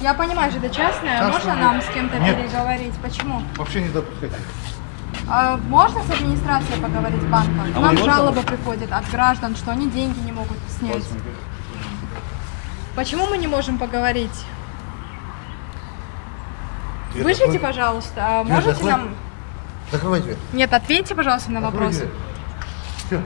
Я понимаю, что это частное. Частное. Можно нам с кем-то Нет. переговорить? Почему? Вообще не допускайте. Можно с администрацией поговорить с банком? К А нам можно? жалобы приходят от граждан, что они деньги не могут снять. Почему мы не можем поговорить? Вышлите, пожалуйста. А можете закрой. нам... Закрывай дверь. Нет, ответьте, пожалуйста, на вопросы. Все.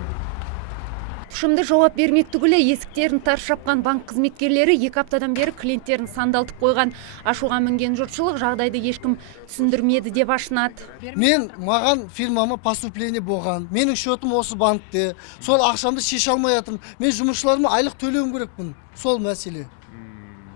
Шымды жауап бермек түгілі есіктерін тарс жапқан банк қызметкерлері 2 аптадан бері клиенттерін сандалтып қойған. Ашуға мінген жұртшылық жағдайды ешкім түсіндірмеді деп ашынады. Маған фирмама поступление болған. Менің шотым осы банкте. Сол ақшамды шеше алмай жатырмын. Мен жұмысшыларыма айлық төлеуім керекпін. Сол мәселе.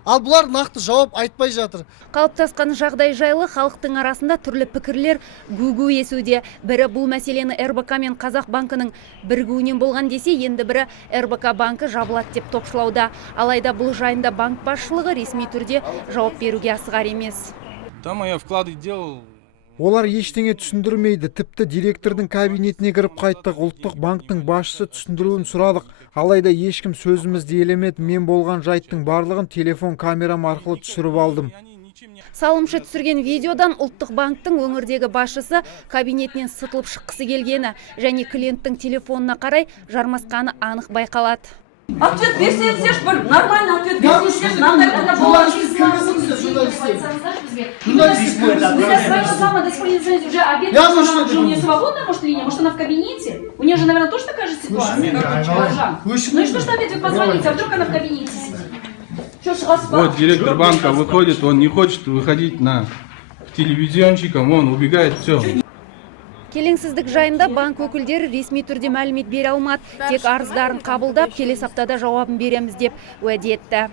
Ал бұлар нақты жауап айтпай жатыр. Қалыптасқан жағдай жайлы халықтың арасында түрлі пікірлер гу-гу есуде. Бірі бұл мәселені РБК мен Қазақ банкының бірігуінен болған десе, енді бірі РБК банкі жабылады деп топшылауда. Алайда бұл жайында банк басшылығы ресми түрде жауап беруге асығар емес. Там я вклады делал. Олар ештеңе түсіндірмейді. Тіпті директордың кабинетіне кіріп қайттық. Ұлттық банктың басшысы түсіндіруін сұрадық. Алайда ешкім сөзімізді елемеді. Мен болған жайттың барлығын телефон камерам арқылы түсіріп алдым. Салымшы түсірген видеодан ұлттық банктың өңірдегі басшысы кабинетінен сытылып шыққысы келгені және клиенттің телефонына қарай жармасқаны анық байқалады. Ответ берсеңіздер, бір нормальный ответ берсеңіздер, мынандай ғана болған уже обед, что у нее свободная, может, линия, может, она в кабинете? У нее же, наверное, тоже такая же ситуация, как у Маржан. Ну и что опять вы позвоните, а вдруг она в кабинете сидит? Вот директор банка выходит, он не хочет выходить на телевизионщиком, он убегает, все. Келеңсіздік жайында банк өкілдері ресми түрде мәлімет бере алмады. Тек арыздарын қабылдап, келесі аптада жауабын береміз деп уәде етті.